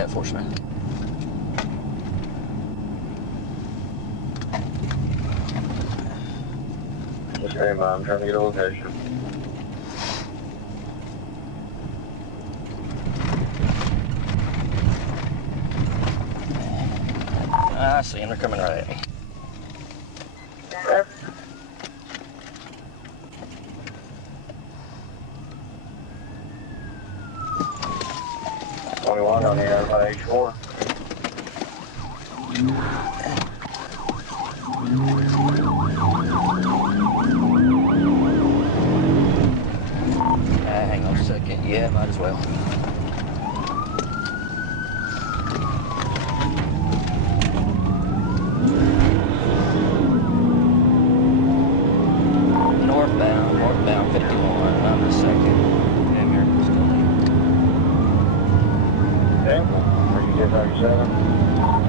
that for us, man. Just stand by, I'm trying to get a location. I see them, they're coming right at me. Okay. 21 on the air by H4. Hang on a second. Yeah, might as well. Northbound 51. I'm the second. Yeah, American's still there. Okay. Are you good 37?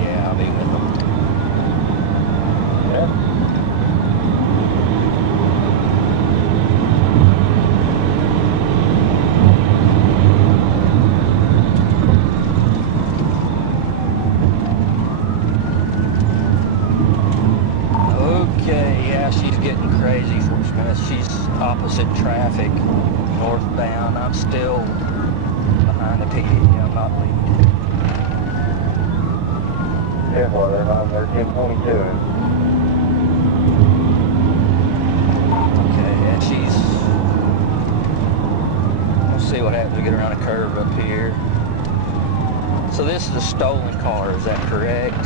Yeah, I'll be with them. Yeah. Okay, yeah, she's getting crazy for us, man. She's opposite traffic, northbound. I'm still behind the PD. I'm not leading. Yeah, well, they're on 1322. Okay, yeah, she's... We'll see what happens. We get around a curve up here. So this is a stolen car, is that correct?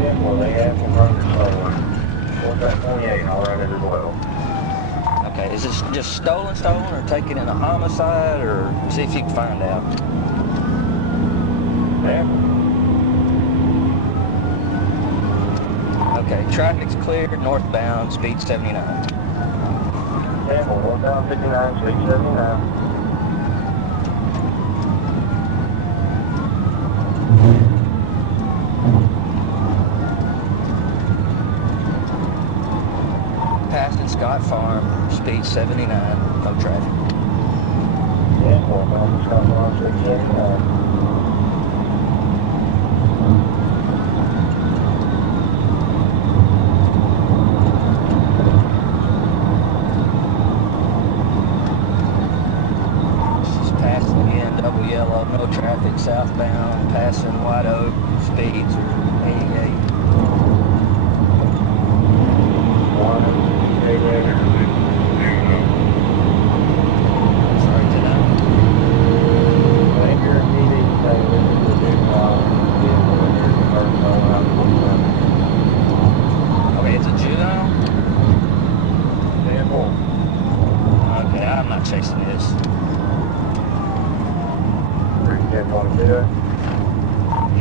Yeah, well, they have one running stolen. What's that 28? I'll run it as well. Okay, is this just stolen, or taken in a homicide, or see if you can find out? Yeah. Okay, traffic's cleared, northbound, speed 79. Yeah, well, northbound 59, speed 79. Passing Scott Farm, speed 79, no traffic. Yeah, northbound Scott Farm, speed 79. Double yellow, no traffic, southbound, passing White Oak, speeds are 88. Sorry, tonight. Okay, it's a juvenile? Okay, I'm not chasing this. 1022.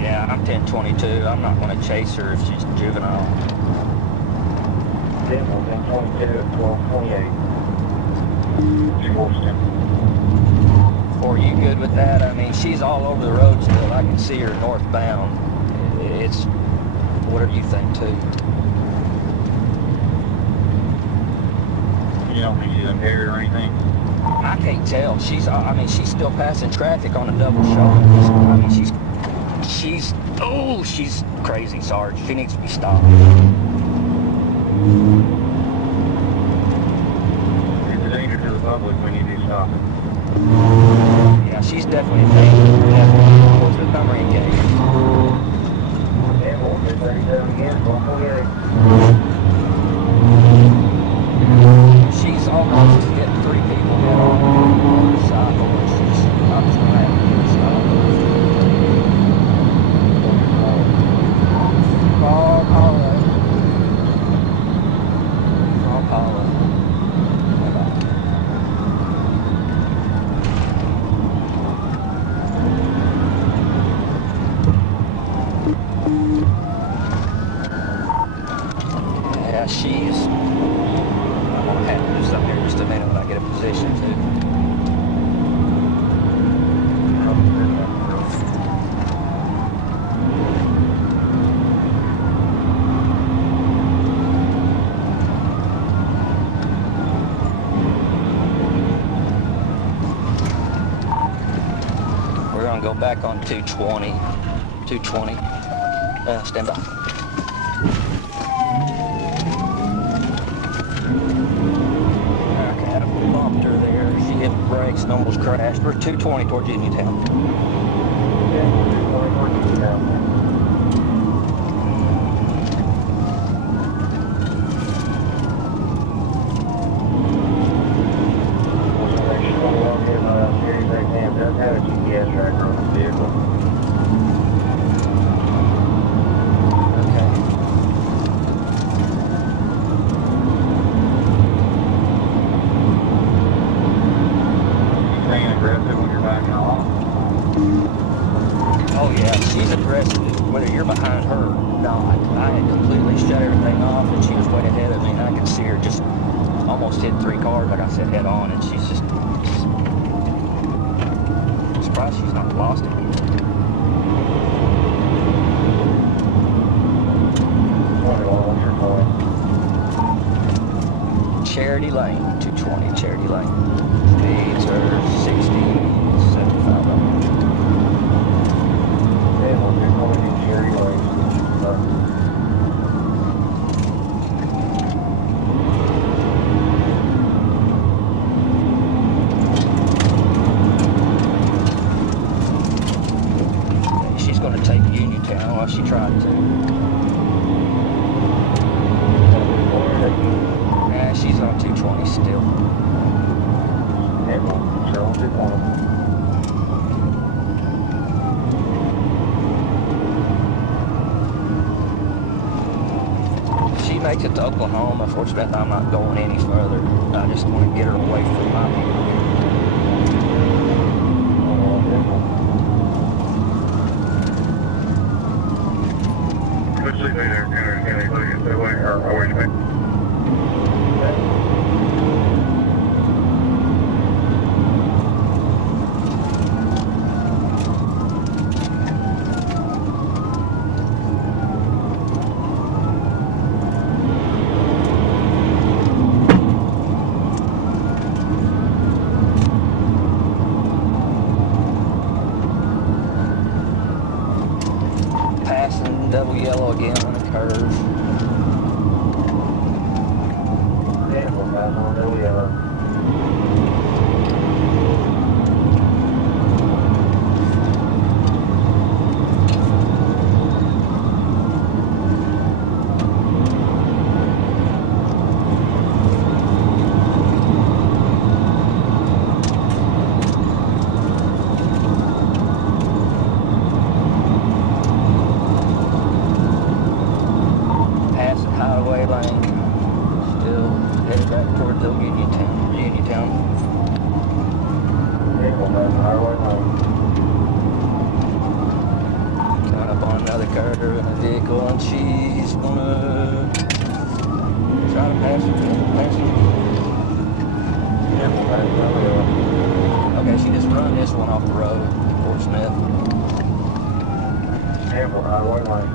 Yeah, I'm 1022. I'm not going to chase her if she's juvenile. 1022 at 1228. Are you good with that? I mean, she's all over the road still. I can see her northbound. It's, whatever you think too. You don't think she's impaired or anything? I can't tell. She's, I mean, she's still passing traffic on a double shoulder. I mean, she's crazy, Sarge. She needs to be stopped. It's a danger to the public when you do stop it. Yeah, she's definitely a danger. Definitely. What's the number engaged? Yeah, well, 37 again, 1228. She's almost getting 3 people now on the side. I'm just going to have to get stopped. Frog Holler. Frog Holler. Yeah, she's... I'm going to have to do something here in just a minute when I get a position too. We're going to go back back on 220. 220. Stand by. Okay, I bumped her there. She hit brakes and almost crashed. We're 220 towards Uniontown. Yeah, 220 towards Uniontown. Does have a GPS tracker on the vehicle. Okay. You being aggressive when you're backing off? Oh yeah, she's aggressive whether you're behind her or not. I had completely shut everything off and she was way ahead of me and I could see her just almost hit 3 cars, like I said, head on, and she's just... surprised she's not lost it. Charity Lane, 220 Charity Lane. Speeds are 60, 75. Yeah, well, 220 Charity Lane. Take Uniontown while she tried to. Nah, she's on 220 still. Yeah, still on 220. If she makes it to Oklahoma, fortunately I'm not going any further. I just want to get her away from my people. Double yellow again on the curve. Yeah, we'll pass on double yellow. Highway lane, still headed back toward the Uniontown. Vehicle pass highway lane. Coming up on another curve in a vehicle, and she's gonna try to pass it. Yeah, we'll pass double yellow. Okay, she just run this one off the road, Fort Smith. Ample highway lane.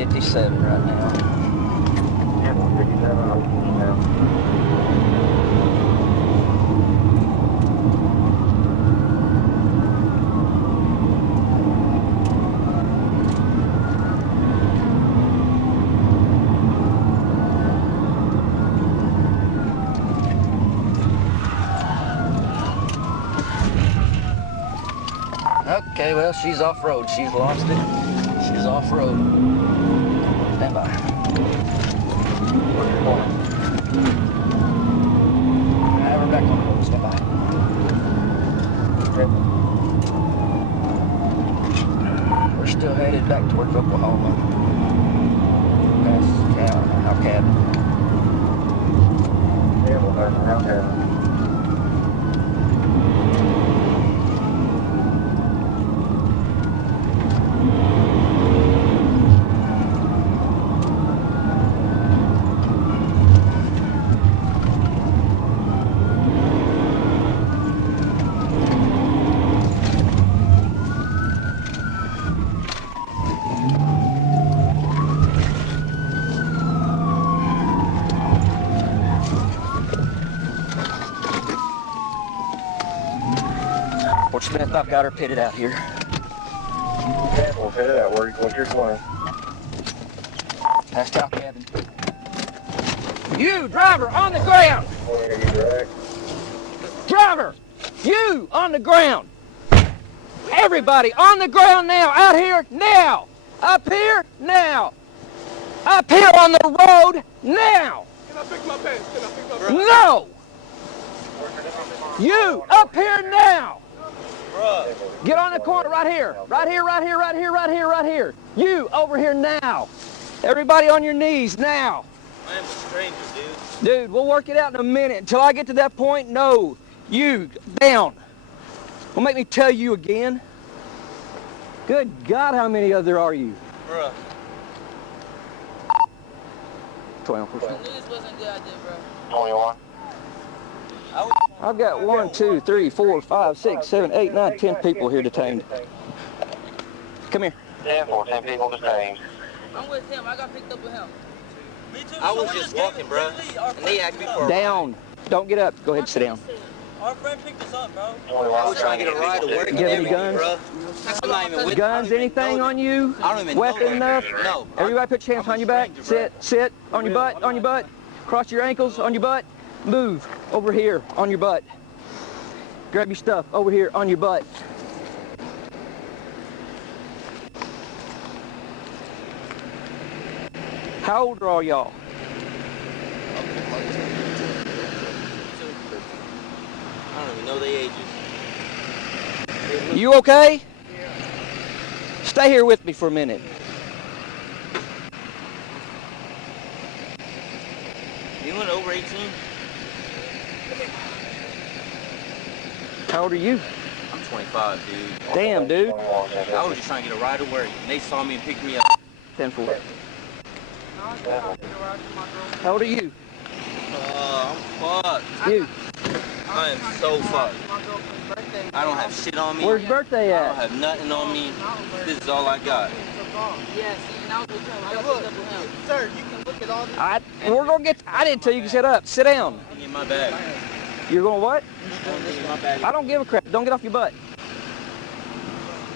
57 right now. Yeah, 157. Okay, well, she's off-road. She's lost it. She's off-road. Stand by. Where's your point? I have her back on the road. Stand by. We're still headed back towards Oklahoma. Past our cabin. Yeah, we'll pass it out there. Fort Smith, I've got her pitted out here. Yeah, we'll pit it out. What's your point? Past our cabin. You, driver, on the ground! Point are you direct? Driver, you on the ground! Everybody on the ground now, out here now! Up here now! Up here on the road now! Can I fix my pants? Can I fix my pants? No! You, up here now! Get on the corner right here. Right here, right here, right here, right here, right here. You, over here now. Everybody on your knees now. I am a stranger, dude. Dude, we'll work it out in a minute. Until I get to that point, no. You, down. Don't make me tell you again. Good God, how many other are you? Bruh. 12. I knew this wasn't a good idea, bro. 21. I've got 1, 2, 3, 4, 5, 6, 7, 8, 9, 10 people here detained. Come here. 10 people detained. I'm with him. I got picked up with him. Me too. I was just walking, bro, and they asked me for a Down. Don't get up. Go ahead and sit down. Our friend picked us up, bro. 21. I was trying to get a ride to work and You have any everything, guns? bro. I'm not even with Guns, anything on you? I don't even Weapon know enough? No. Everybody put your hands on your back. Sit. On your butt. On your butt. Cross your ankles. On your butt. Move. Over here. On your butt. Grab your stuff. Over here. On your butt. How old are all y'all? I don't even know their ages. You okay? Stay here with me for a minute. You went over 18? How old are you? I'm 25, dude. Damn, dude. I was just trying to get a ride to work, and they saw me and picked me up. 10-4. How old are you? I'm fucked. You. I am so fucked. I don't have shit on me. Where's birthday I don't at? have nothing on me. This is all I got. Yeah, see, and I was with him. I got picked up with him. Sir, you can look at all this. We're gonna get. I didn't tell you to sit up. Sit down. Give me my bag. You're going what? This is my bag. I don't give a crap. Don't get off your butt.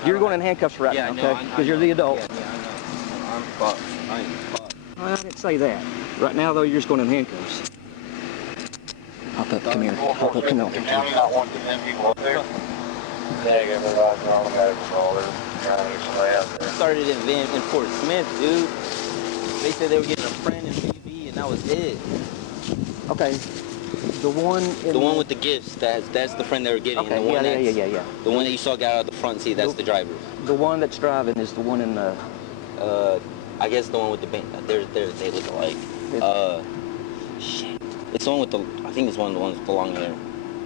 You're going in handcuffs right Yeah, now, no, okay? Because you're the adult. Yeah, I know. I'm fucked. I am fucked. Well, I didn't say that. Right now, though, you're just going in handcuffs. Hop up, come here. Hop up, come on. The county not wanting 10 people up there? Negative, they're riding around the medical crawler, trying to get somebody out there. Started in Fort Smith, dude. They said they were getting a friend in BB, and that was it. Okay. The one in The one with the gifts, that's the friend they were getting. Okay, the one yeah. The one that you saw got out of the front seat, that's the driver. The one that's driving is the one in the... I guess the one with the band. They look alike. Shit. It's the one with the, I think it's one of the ones belonging there.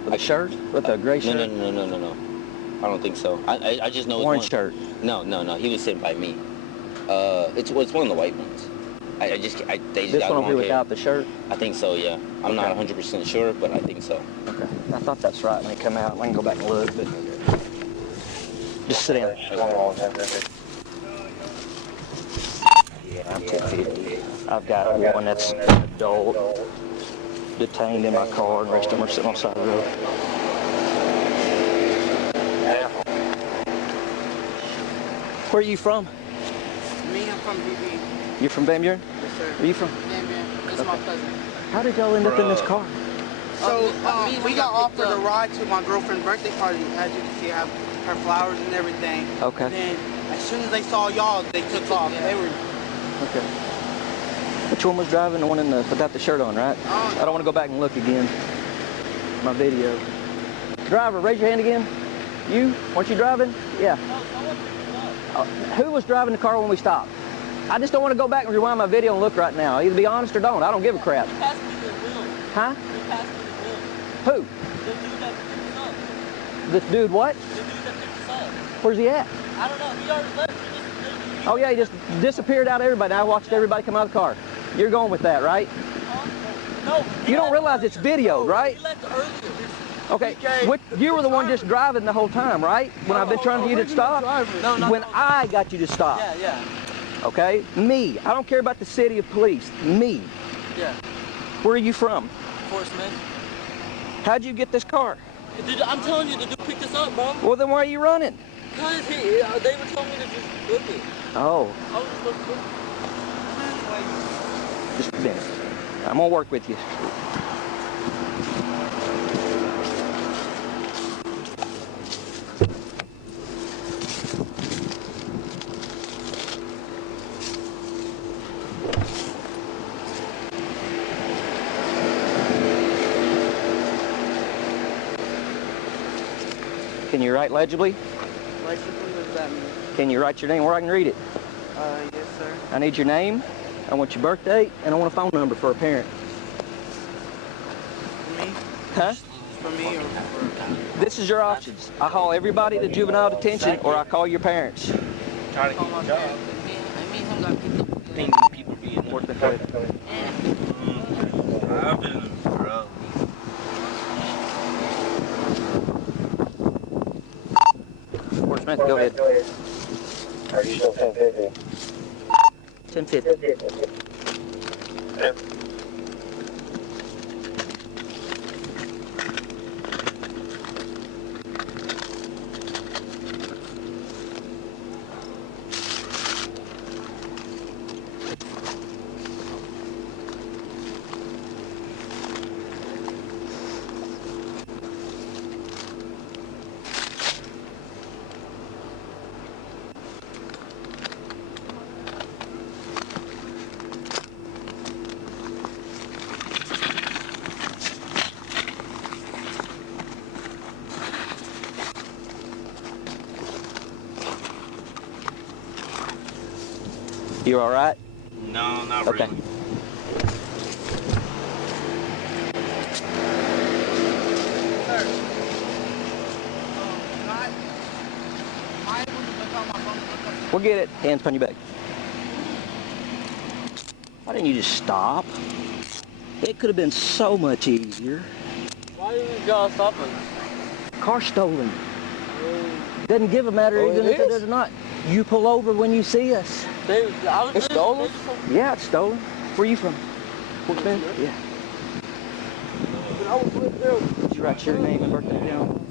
With the shirt? With the gray shirt? No. I don't think so. I just know Orange it's shirt. No. He was sitting by me. It's one of the white ones. They just This got one will long be hair. without the shirt? I think so, yeah. I'm not 100% sure, but I think so. Okay. I thought that's right when they come out. I can go back and look, but... Just sit down. Yeah, I've got one that's an adult, detained in my car, and the rest of them are sitting on the side of the road. Where are you from? Me, I'm from BB. You're from Van Buren? Yes, sir. Where are you from? Van Buren. This is my cousin. How did y'all end up in this car? So, we got offered a ride to my girlfriend's birthday party. As you can see, I have her flowers and everything. Okay. And then, as soon as they saw y'all, they took off. They were... Okay. Which one was driving? The one in the without the shirt on, right? I don't want to go back and look again. My video. Driver, raise your hand again. You? Weren't you driving? Yeah. Who was driving the car when we stopped? I just don't want to go back and rewind my video and look right now. Either be honest or don't. I don't give a crap. Huh? Who? This dude what? The dude that picked us up. Where's he at? I don't know. He already left. Oh yeah, he just disappeared out of everybody. I watched everybody come out of the car. You're going with that, right? No. You don't realize it's videoed, right? He left earlier. Okay, you were the one just driving the whole time, right? When I've been trying to get you to stop? No. When I got you to stop. Yeah. Okay? Me. I don't care about the city of police. Me. Yeah. Where are you from? Fort Smith. How'd you get this car? Dude, I'm telling you, the dude picked us up, bro. Well, then why are you running? Because they were telling me to just book it. Oh. I was supposed to book it. Just a minute. I'm gonna work with you. Can you write legibly? Legibly, what does that mean? Can you write your name where I can read it? Yes, sir. I need your name, I want your birth date, and I want a phone number for a parent. For me? Huh? For me or for... This is your options. I haul everybody to juvenile detention, or I call your parents. Trying to keep a job. Me and him got picked up. Think people be in Worth the fight. I've been, bro. Fort Smith, go ahead. Are you still 1050? 1050. Yep. You all right? No, not Okay. really. We'll get it. Hands on your back. Why didn't you just stop? It could have been so much easier. Why didn't y'all stop us? Car stolen. Doesn't give a matter even if it is or not. You pull over when you see us. It's stolen? Yeah, it's stolen. Where are you from? Fort Smith? Yeah. Did you write your name and birthday down?